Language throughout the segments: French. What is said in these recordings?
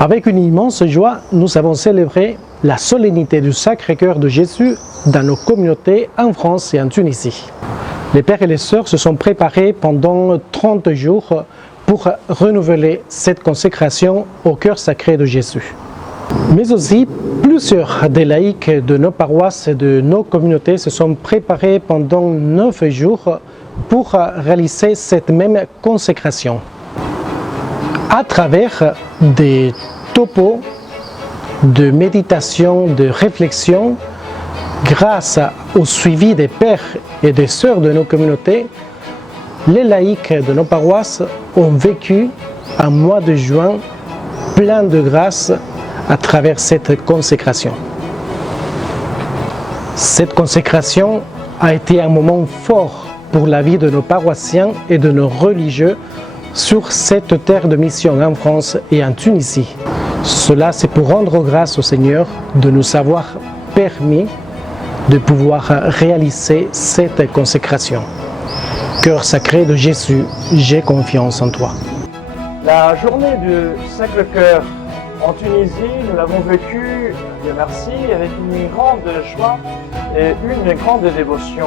Avec une immense joie, nous avons célébré la solennité du Sacré-Cœur de Jésus dans nos communautés en France et en Tunisie. Les pères et les sœurs se sont préparés pendant 30 jours pour renouveler cette consécration au cœur sacré de Jésus. Mais aussi, plusieurs des laïcs de nos paroisses et de nos communautés se sont préparés pendant 9 jours pour réaliser cette même consécration. À travers des topos de méditation, de réflexion, grâce au suivi des pères et des sœurs de nos communautés, les laïcs de nos paroisses ont vécu un mois de juin plein de grâce à travers cette consécration. Cette consécration a été un moment fort pour la vie de nos paroissiens et de nos religieux sur cette terre de mission en France et en Tunisie. Cela, c'est pour rendre grâce au Seigneur de nous avoir permis de pouvoir réaliser cette consécration. Cœur sacré de Jésus, j'ai confiance en toi. La journée du Sacré-Cœur en Tunisie, nous l'avons vécue, Dieu merci, avec une grande joie et une grande dévotion.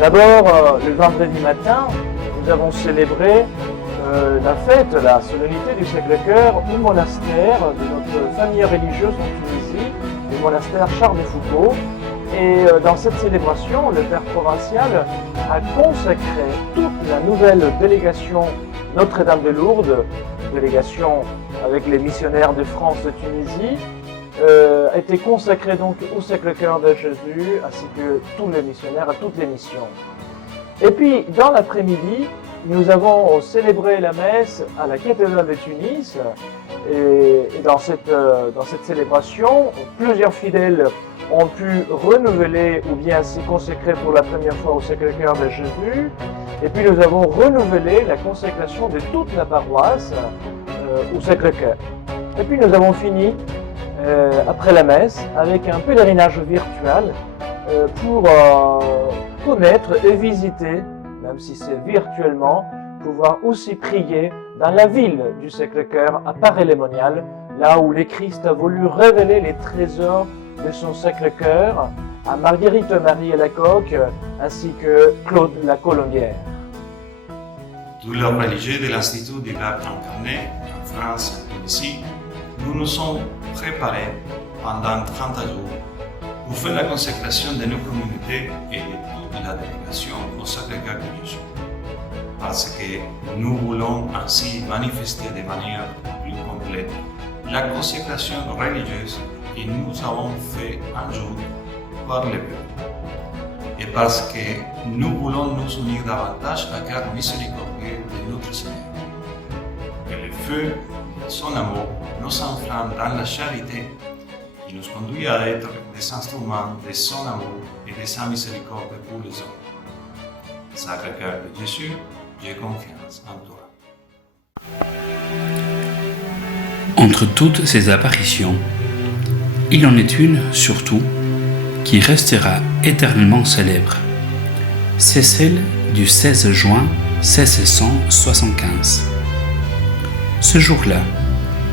D'abord, le vendredi matin, nous avons célébré la fête, la solennité du Sacré-Cœur au monastère de notre famille religieuse en Tunisie, le monastère Charles de Foucault. Et dans cette célébration, le Père provincial a consacré toute la nouvelle délégation Notre-Dame de Lourdes, délégation avec les missionnaires de France et de Tunisie, a été consacrée donc au Sacré-Cœur de Jésus, ainsi que tous les missionnaires à toutes les missions. Et puis, dans l'après-midi, nous avons célébré la messe à la cathédrale de Tunis. Et dans cette célébration, plusieurs fidèles ont pu renouveler ou bien s'y consacrer pour la première fois au Sacré-Cœur de Jésus. Et puis nous avons renouvelé la consécration de toute la paroisse au Sacré-Cœur. Et puis nous avons fini, après la messe, avec un pèlerinage virtuel pour connaître et visiter, même si c'est virtuellement, pouvoir aussi prier dans la ville du Sacré-Cœur à Paray-le-Monial, là où le Christ a voulu révéler les trésors de son Sacré-Cœur à Marguerite Marie Alacoque ainsi que Claude la Colombière. Tous les religieux de l'Institut du Verbe incarné en France et ici, nous nous sommes préparés pendant 30 jours pour faire la consécration de nos communautés et de toute la délégation au Sacré-Cœur de Jésus. Parce que nous voulons ainsi manifester de manière plus complète la consécration religieuse que nous avons fait un jour par le peuple. Et parce que nous voulons nous unir davantage à cœur miséricordieux de notre Seigneur. Que le feu de son amour nous enflamme dans la charité qui nous conduit à être des instruments de son amour et de sa miséricorde pour les hommes. Sacré-Cœur de Jésus, j'ai confiance en toi. Entre toutes ces apparitions, il en est une, surtout, qui restera éternellement célèbre. C'est celle du 16 juin 1675. Ce jour-là,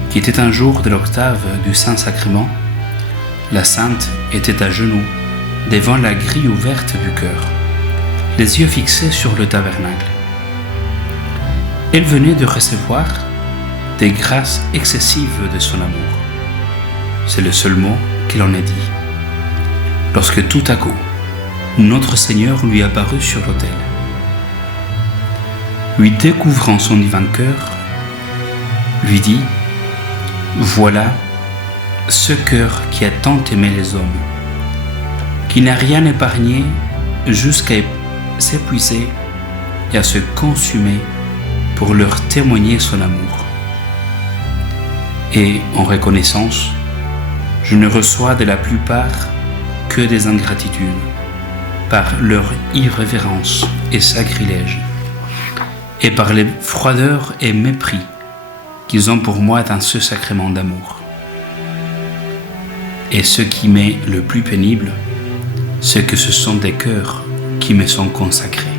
qui était un jour de l'octave du Saint-Sacrement, la Sainte était à genoux, devant la grille ouverte du chœur, les yeux fixés sur le tabernacle. Elle venait de recevoir des grâces excessives de son amour. C'est le seul mot qu'il en ait dit. Lorsque tout à coup, notre Seigneur lui apparut sur l'autel. Lui découvrant son divin cœur, lui dit « Voilà ce cœur qui a tant aimé les hommes, qui n'a rien épargné jusqu'à s'épuiser et à se consumer pour leur témoigner son amour. Et en reconnaissance, je ne reçois de la plupart que des ingratitudes, par leur irrévérence et sacrilège, et par les froideurs et mépris qu'ils ont pour moi dans ce sacrement d'amour. Et ce qui m'est le plus pénible, c'est que ce sont des cœurs qui me sont consacrés.